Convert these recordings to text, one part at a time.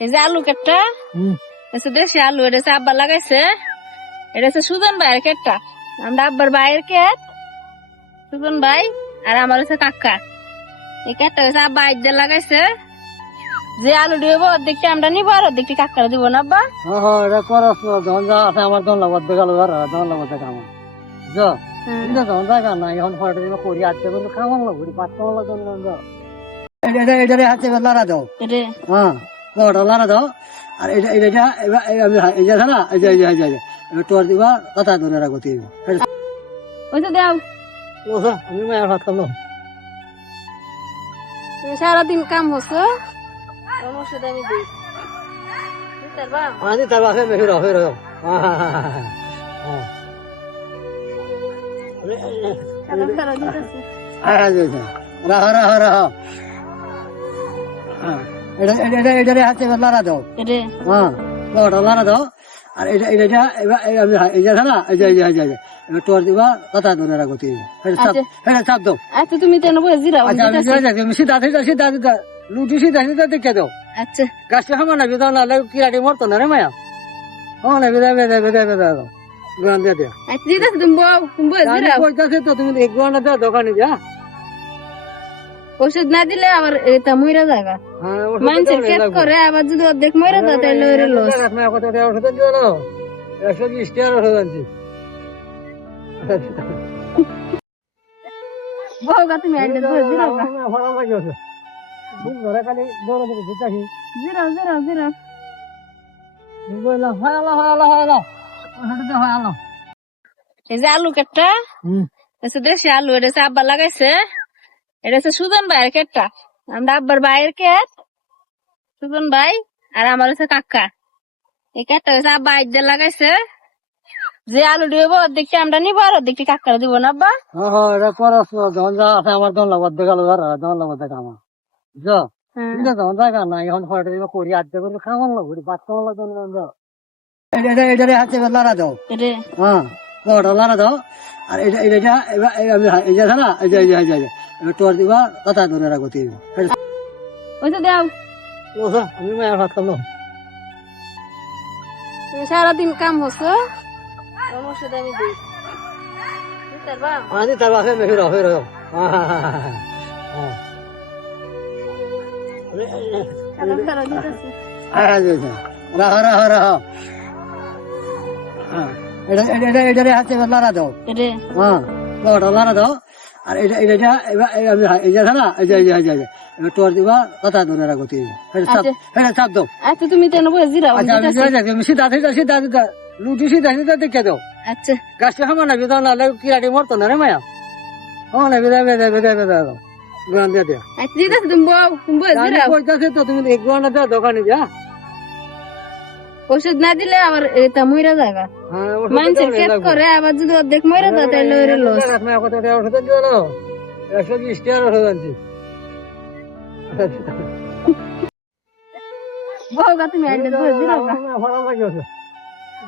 এই যে আলু কেটটা দেশি আলু, এটা হচ্ছে আব্বা লাগাইছে। এটা হচ্ছে সুজন ভাইয়ের কেটটা। আমরা আব্বার ভাইয়ের কেট, সুজন ভাই আর আমার হচ্ছে কাকা। এই কেটটা হচ্ছে আব্বা আইডে লাগাইছে। যে আলু দিব অর্ধেকটি আমরা নিবো আর অর্ধেকটি কাকারা দিব না আব্বা। এটা করস ধন যা আছে আমার ধন্যবাদ দেখালো ধন্যবাদ দেখা আমার ধন জায়গা নাই এখন করি আজকে কিন্তু খাওয়ান লাগবে পাঁচ খাওয়ান লাগবে এটা হাতে লারা দাও এটা হ্যাঁ বড় লারা দাও আর এটা এটা এই যে না এই যে তোর দিবা কথা ধরে রাখো তুই ওই তো দাও। আমি মায়ের ভাত খাবো সারাদিন কাম হচ্ছে ওষুধ আমি দিই আনি তার বাসে মেঘে রহে রহ রাহ রাহ রাহ এটা হাতে লারা দাও হ্যাঁ বড় লারা দাও আর এটা এটা এই যে না এই যে তোর দিবা কথা ধরে রাখো তুই চাপ দাও। আচ্ছা তুমি তেন বলে জিরাও। আমি সিধা সিধা লুটি সিধা সিধা দেখে দাও। আচ্ছা গাছটা খামার না বিধান না কিরাটি মরতো না রে মায়া হ্যাঁ না বিদা বেদা বেদা বেদা দাও গ্রাম দিয়ে দেয়া আচ্ছা দিদা তুমি বউ তুমি বলে জিরাও। কইতাছে তো তুমি এক ঘন্টা দাও দোকানে যা ওষুধ না দিলে আবার এটা মইরা জায়গা মানুষের কেট করে আবার যদি অর্ধেক মইরা দাও তাহলে ওরে লস। কত টাকা ওষুধ দিও না 120 টাকার ওষুধ আনছি বউ গা তুমি আইলে বলে জিরাও গা। ভালো লাগে বুঝ ধরে খালি দৌড়ে দিতে দিতাছি জিরাও জিরাও জিরাও। বললাম হয় আল্লাহ ওষুধ হয় আল্লাহ এই যে আলু কেটটা হচ্ছে দেশি আলু, এটা হচ্ছে আব্বা লাগাইছে। এটা হচ্ছে সুজন ভাইয়ের কেটটা। আমরা আব্বার ভাইয়ের কেট, সুজন ভাই আর আমার হচ্ছে কাকা। এই কেটটা হচ্ছে আব্বা আইডে লাগাইছে। যে আলু দিব অর্ধেকটি আমরা নিবো আর অর্ধেকটি কাকারা দিব না আব্বা। হ্যাঁ এটা করস ধন যা আছে আমার ধন্যবাদ দেখালো ধন্যবাদ দেখা আমার ধন জায়গা নাই এখন করি আজকে কিন্তু খাওয়ান লাগবে পাঁচ খাওয়ান লাগবে এটা হাতে লারা দাও এটা হ্যাঁ বড় লারা দাও আর এটা এটা এই যে না এই যে তোর দিবা কথা ধরে রাখো তুই ওই তো দাও। আমি মায়ের ভাত খাবো সারাদিন কাম হচ্ছে ওষুধ আমি দিই আনি তার বাসে মেঘে রহে রহ রাহ রাহ রাহ এটা হাতে লারা দাও এটা হ্যাঁ বড় লারা দাও আর এটা এটা এই যে না এই যে তোর দিবা কথা ধরে রাখো তুই চাপ দাও। আচ্ছা তুমি তেন বলে জিরাও। আমি সিধা সিধা লুটি সিধা সিধা দেখে দাও। আচ্ছা গাছটা খামার না বিধান না কিরাটি মরতো না রে মায়া হ্যাঁ না বিদা বেদা বেদা বেদা দাও গ্রাম দিয়ে দেয়া আচ্ছা দিদা তুমি বউ তুমি বলে জিরাও। কইতাছে তো তুমি এক ঘন্টা দাও দোকানে যা ওষুধ না দিলে আবার এটা মইরা জায়গা মানুষের কেট করে আবার যদি অর্ধেক মইরা দাও তাহলে ওরে লস। কত টাকা ওষুধ দিও না 120 টাকার ওষুধ আনছি বউ গা তুমি আইলে বলে জিরাও গা। ভালো লাগে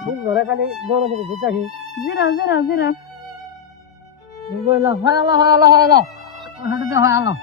বুঝ ধরে খালি দৌড়ে দিতে দিতাছি জিরাও জিরাও জিরাও। বললাম হয় আল্লাহ ওষুধ হয় আল্লাহ